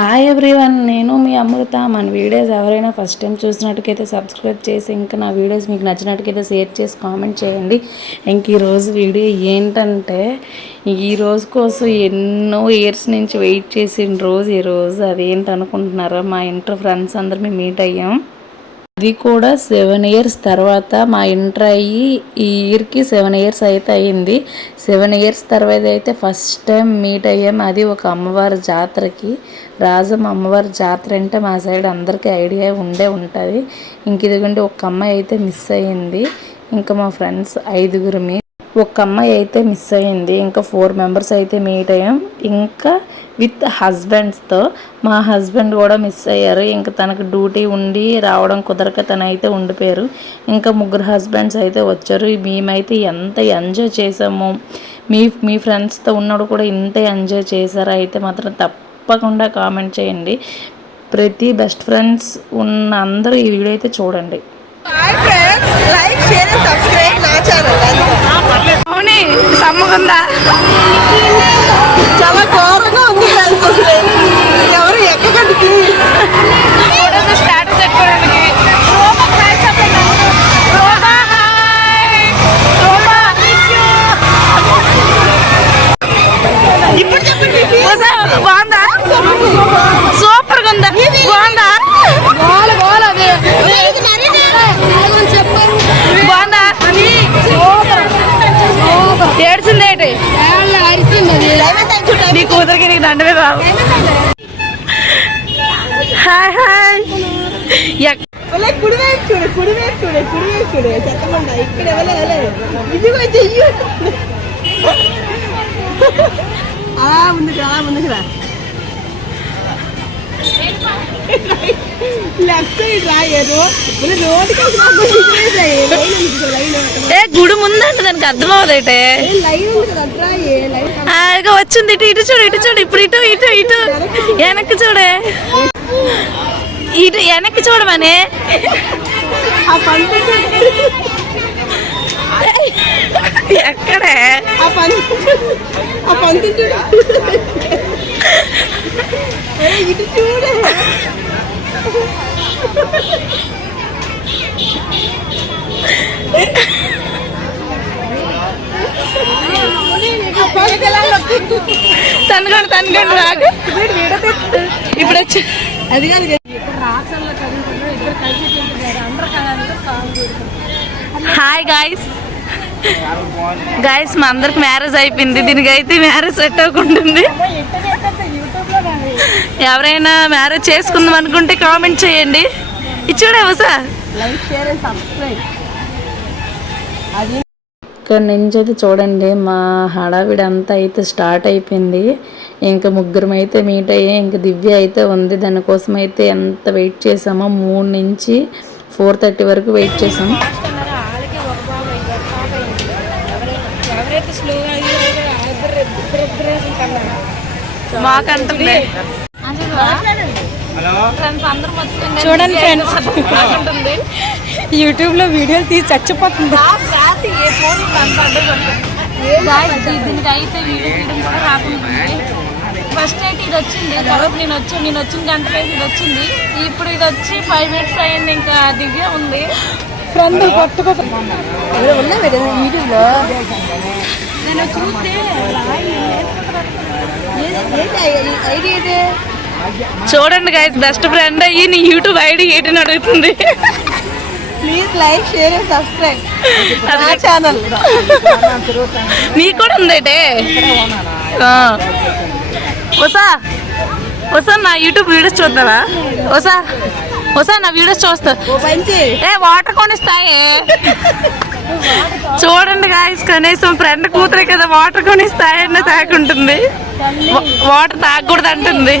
Hi everyone, నేను మీ అమృత. మన videos ఎవరైనా ఫస్ట్ టైం చూసినట్టుకైతే సబ్స్క్రైబ్ చేసి ఇంకా నా వీడియోస్ మీకు నచ్చినట్టుకైతే షేర్ చేసి కామెంట్ చేయండి. ఇంక ఈరోజు వీడియో ఏంటంటే, ఈ రోజు కోసం ఎన్నో ఇయర్స్ నుంచి వెయిట్ చేసిన రోజు ఈరోజు. అదేంటి అనుకుంటున్నారా? మా ఇంటర్ ఫ్రెండ్స్ అందరూ మేము మీట్ అయ్యాం. అది కూడా 7 ఇయర్స్ తర్వాత. మా ఇంటర్ అయ్యి ఈ ఇయర్కి 7 ఇయర్స్ అయితే అయ్యింది. 7 ఇయర్స్ తర్వాత అయితే ఫస్ట్ టైం మీట్ అయ్యాం. అది ఒక అమ్మవారి జాతరకి. రాజం అమ్మవారి జాతర అంటే మా సైడ్ అందరికీ ఐడియా ఉంటుంది. ఇంక ఇదిగోండి, ఒక అమ్మాయి అయితే మిస్ అయ్యింది. ఇంకా మా ఫ్రెండ్స్ 5 ఒక అమ్మాయి అయితే మిస్ అయ్యింది. ఇంకా 4 మెంబర్స్ అయితే మీట్ అయ్యాం. ఇంకా విత్ హస్బెండ్స్తో. మా హస్బెండ్ కూడా మిస్ అయ్యారు. ఇంకా తనకు డ్యూటీ ఉండి రావడం కుదరక తనైతే ఉండిపోయారు. ఇంకా 3 హస్బెండ్స్ అయితే వచ్చారు. మేమైతే ఎంత ఎంజాయ్ చేసాము. మీ ఫ్రెండ్స్తో ఉన్నప్పుడు కూడా ఇంత ఎంజాయ్ చేశారా అయితే మాత్రం తప్పకుండా కామెంట్ చేయండి. ప్రతి బెస్ట్ ఫ్రెండ్స్ ఉన్న అందరూ ఈ వీడియో అయితే చూడండి. లైక్ షేర్ అండ్ సబ్స్క్రైబ్ నా ఛానల్. అవునే సమ్మగుందా, చాలా ఘోరంగా ఉంది. ఎవరు ఎక్కకండి స్టాటస్ పెట్టుకోవడానికి. ఇప్పుడు చెప్పండి, బాగుందా? సూపర్గా ఉందా? బాగుందా? బాగుందా? ఏడ్చిందేటి నీ కూతురికి నీకు దండమే బాబు. Hi hi. కుడివైపు చూడు, కుడివైపు చూడు, కుడివైపు చూడు. చెప్పకుండా ఇక్కడ ఇదిగో చెయ్యి. ముందుకు రా, ముందుకు రా. లెఫ్ట్ సైడ్ రాయరు. గుడి ముందంటే దానికి అర్థం అవుదైతే వచ్చింది. ఇటు ఇటు చూడు, ఇటు చూడు. ఇప్పుడు ఇటు ఇటు ఇటు వెనక్కి చూడే, ఇటు వెనక్కి చూడమని. ఎక్కడే ఇటు చూడే. తనకండి రాక ఇప్పుడు వచ్చి అది కాదు. హాయ్ గాయస్, మా అందరికి మ్యారేజ్ అయిపోయింది. దీనికైతే మ్యారేజ్ సెట్ అవ్వకుంటుంది. ఎవరైనా మ్యారేజ్ చేసుకుందాం అనుకుంటే కామెంట్ చేయండి. ఇచ్చాడేమో సార్. ఇక్కడ నుంచి అయితే చూడండి, మా హడావిడి అంతా అయితే స్టార్ట్ అయిపోయింది. ఇంకా 3 అయితే మీట్ అయ్యి, ఇంకా దివ్య అయితే ఉంది. దానికోసం అయితే ఎంత వెయిట్ చేసామో. 3 నుంచి 4:30 వరకు వెయిట్ చేసాము. మాకంటుంది చూడండి ఫ్రెండ్స్, యూట్యూబ్ లో వీడియోలు తీసి చచ్చిపోతుంది. దీనికి అయితే వీడియో తీయడం కూడా రాకుంటుంది. ఫస్ట్ అయితే ఇది వచ్చింది, తర్వాత నేను వచ్చిన గంటకైతే ఇది వచ్చింది. ఇప్పుడు ఇది వచ్చి 5 మినిట్స్ అయింది. ఇంకా దివ్య ఉంది ఫ్రెండ్ పట్టుకోకుండా యూట్యూబ్లో నేను చూస్తే చూడండి గైస్, బెస్ట్ ఫ్రెండ్ అయ్యి నీ యూట్యూబ్ ఐడి ఏంటని అడుగుతుంది. Please like share and subscribe నా ఛానల్. నీకు కూడా ఉందేటే. వసా నా యూట్యూబ్ వీడియోస్ చూద్దావా? వసా నా వీడియోస్ చూస్తా. వాటర్ కొనిస్తాయే. చూడండి గాయస్, కనీసం ఫ్రెండ్ కూతురే కదా వాటర్ కొనిస్తాయన్న తాకుంటుంది. వాటర్ తాగకూడదు అంటుంది.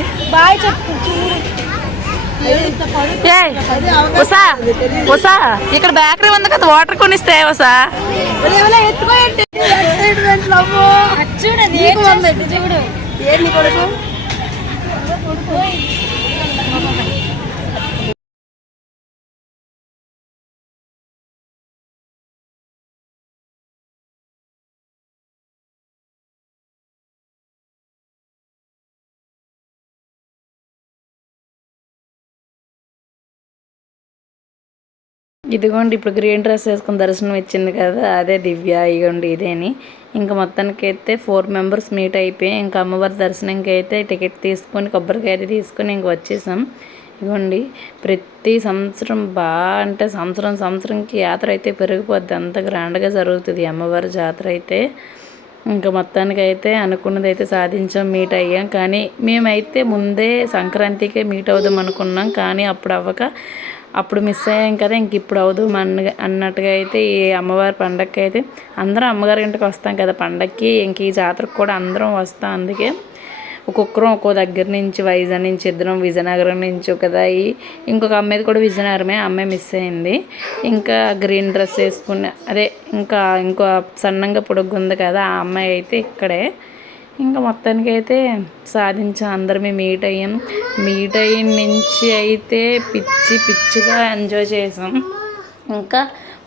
వసా ఇక్కడ బేకరీ ఉంది కదా, వాటర్ కొనిస్తే వసా. ఇదిగోండి ఇప్పుడు గ్రీన్ డ్రెస్ వేసుకుని దర్శనం ఇచ్చింది కదా, అదే దివ్య. ఇగోండి ఇదేని. ఇంకా మొత్తానికి అయితే 4 మెంబర్స్ మీట్ అయిపోయి ఇంకా అమ్మవారి దర్శనంకి అయితే టికెట్ తీసుకొని కొబ్బరికాయ అయితే తీసుకొని ఇంక వచ్చేసాం. ఇదిగోండి ప్రతి సంవత్సరం అంటే సంవత్సరంకి యాత్ర అయితే పెరిగిపోద్ది, అంత గ్రాండ్గా జరుగుతుంది అమ్మవారి జాతర అయితే. ఇంకా మొత్తానికి అయితే అనుకున్నది అయితే సాధించాం, మీట్ అయ్యాం. కానీ మేమైతే ముందే సంక్రాంతికే మీట్ అవుదాం అనుకున్నాం, కానీ అప్పుడు మిస్ అయ్యాం కదా, ఇంక ఇప్పుడు అవుదాం అన్నట్టుగా అయితే ఈ అమ్మవారి పండగకి అయితే అందరం అమ్మగారి ఇంటికి వస్తాం కదా పండగకి, ఇంక ఈ జాతరకు కూడా అందరం వస్తాం. అందుకే ఒక్కొక్కరం ఒక్కో దగ్గర నుంచి, వైజాగ్ నుంచి ఇద్దరం, విజయనగరం నుంచి ఒకదాయి, ఇంకొక అమ్మాయిది కూడా విజయనగరమే, అమ్మాయి మిస్ అయింది. ఇంకా గ్రీన్ డ్రెస్ వేసుకున్న ఇంకో సన్నంగా పొడుగు ఉంది కదా ఆ అమ్మాయి అయితే ఇక్కడే. ఇంకా మొత్తానికి అయితే సాధించాం, అందరమే మీట్ అయ్యాం. మీట్ అయిన నుంచి అయితే పిచ్చిగా ఎంజాయ్ చేసాం. ఇంకా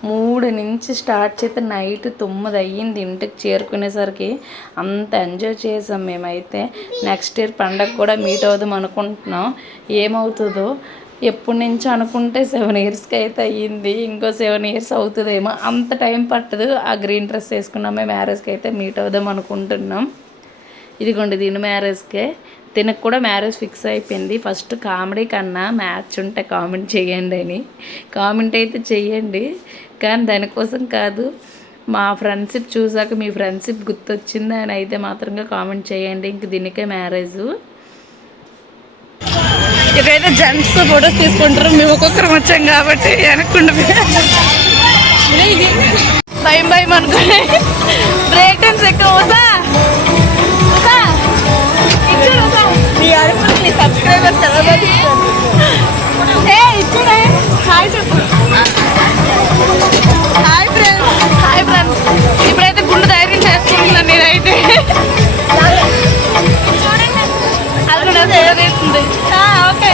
3 నుంచి స్టార్ట్ చేస్తే నైట్ 9 అయ్యింది ఇంటికి చేరుకునేసరికి. అంత ఎంజాయ్ చేసాం మేమైతే. నెక్స్ట్ ఇయర్ పండగ కూడా మీట్ అవుదాం అనుకుంటున్నాం, ఏమవుతుందో. ఎప్పటి నుంచి అనుకుంటే 7 ఇయర్స్కి అయితే అయ్యింది, ఇంకో 7 ఇయర్స్ అవుతుందేమో, అంత టైం పట్టదు. ఆ గ్రీన్ డ్రెస్ వేసుకున్నామే మ్యారేజ్కి అయితే మీట్ అవుదాం అనుకుంటున్నాం. ఇదిగోండి దీని మ్యారేజ్కే, తినకు కూడా మ్యారేజ్ ఫిక్స్ అయిపోయింది. ఫస్ట్ కామెడీ కన్నా మ్యాచ్ ఉంటే కామెంట్ చేయండి అని. కామెంట్ అయితే చెయ్యండి, కానీ దానికోసం కాదు, మా ఫ్రెండ్షిప్ చూసాక మీ ఫ్రెండ్షిప్ గుర్తొచ్చింది అని అయితే మాత్రంగా కామెంట్ చేయండి. ఇంక దీనికే మ్యారేజ్. ఇదైతే జెంట్స్ ఫొటోస్ తీసుకుంటారు, మేము ఒక్కొక్కరం వచ్చాం కాబట్టి వెనక్కుండా భయం అనుకుని బ్రేక్ డాన్స్ ఎక్కువ సబ్స్క్రైబర్స్ హాయ్ చెప్పు. హాయ్ ఫ్రెండ్స్, ఇప్పుడైతే గుండు ధైర్యం చేసుకుంటున్నాను నేనైతే. అది కూడా సేవతుంది. ఓకే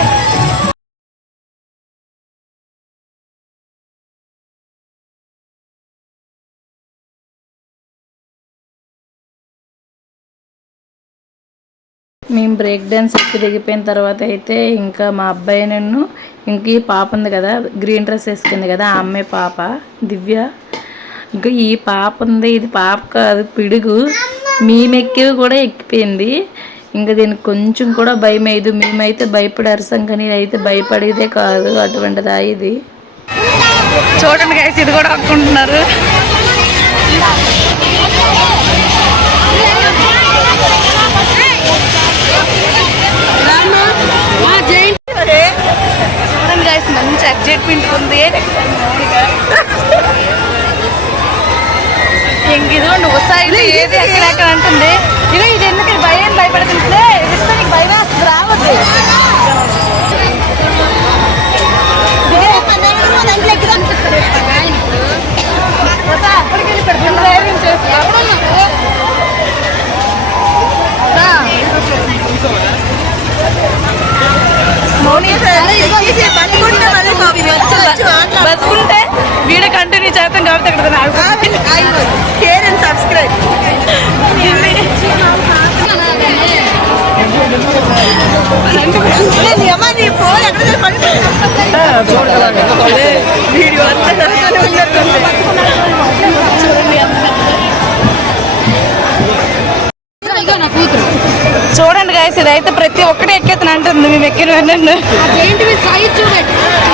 మేము బ్రేక్ డ్యాన్స్ ఎక్కి దిగిపోయిన తర్వాత అయితే ఇంకా మా అబ్బాయి నన్ను ఇంక ఈ పాప ఉంది కదా గ్రీన్ డ్రెస్ వేసుకుంది కదా, ఆ అమ్మాయి పాప దివ్య. ఇంకా ఈ పాప ఉంది, ఇది పాప కాదు పిడుగు, మేమెక్కి కూడా ఎక్కిపోయింది. ఇంకా దీనికి కొంచెం కూడా భయం అయ్యేది. మేమైతే భయపడి అరసాం, కానీ అయితే భయపడేదే కాదు, అటువంటిదా ఇది. చూడండి గైస్, ఇది కూడా అనుకుంటున్నారు. చూడండి గైస్, మంచి ఎగ్జైట్మెంట్ ఉంది. ఇంక ఇదిగోండి ఉసాయిలు ఏది ఎక్కడ అంటుంది. ఇదో ఇది ఎందుకు భయపడుతుంటే నీకు భయం వేస్తుంది, రావద్దు. అప్పటికి వెళ్ళి పెడుతుంది ధైర్యం చేసి బతుకుంటే వీడియో కంటిన్యూ చేస్తాం కాబట్టి అక్కడ షేర్ అండ్ సబ్స్క్రైబ్. వీడియో చూడండి గైస్, ఇదైతే ప్రతి ఒక్కటి ఎక్కేతను అంటుంది. మేము ఎక్కిన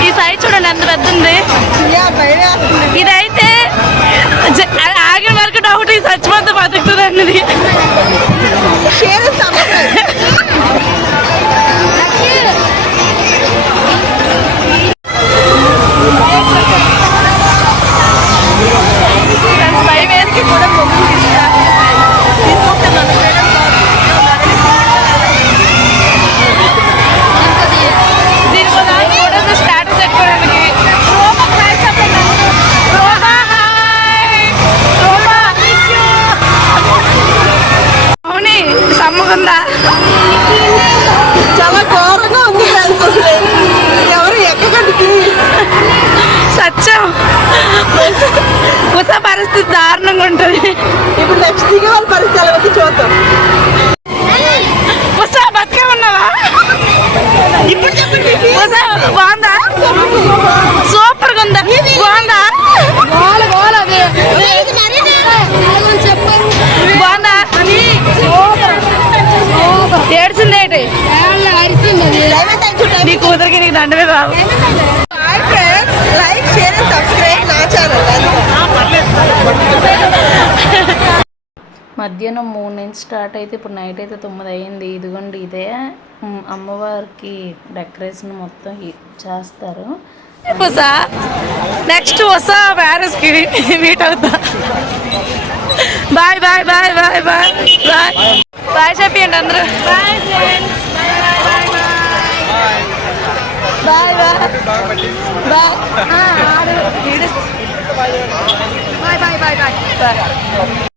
ఈ సైజ్ చూడండి ఎంత పెద్ద ఉంది. ఇదైతే ఆగిన వరకు డౌట్, ఈ చచ్చిపోతే బతుకుతుంది అన్నది. భయం వేసి కూడా స్టాటస్ పెట్టుకోవడానికి అవునీ సమ్మగుందా, చాలా ఘోరంగా ఉంది. ఎవరు ఎక్కగండి సత్యం ఉసా పరిస్థితి దారుణంగా ఉంటుంది. ఇప్పుడు నెక్స్ట్ దిగే వాళ్ళ పరిస్థితి ఎలా వచ్చి చూద్దాం. ఉసా బతికే ఉన్నావా? ఇప్పుడు చెప్పండి, బాగుందా? సూపర్ గా ఉందా? ఏడ్చిందేటి నీ కూతురికి నీకు దండమే బాబు. Hi friends, like share and subscribe నా ఛానల్. మధ్యాహ్నం 3 నుంచి స్టార్ట్ అయితే ఇప్పుడు నైట్ అయితే 9 అయ్యింది. ఇదిగోండి ఇదే అమ్మవారికి డెకరేషన్ మొత్తం చేస్తారు. నెక్స్ట్ వస్తా ప్యారిస్కి మీట్ అవుతా. Bye bye bye bye bye bye bye చెప్పండి అందరూ. Bye friends, bye bye bye bye bye.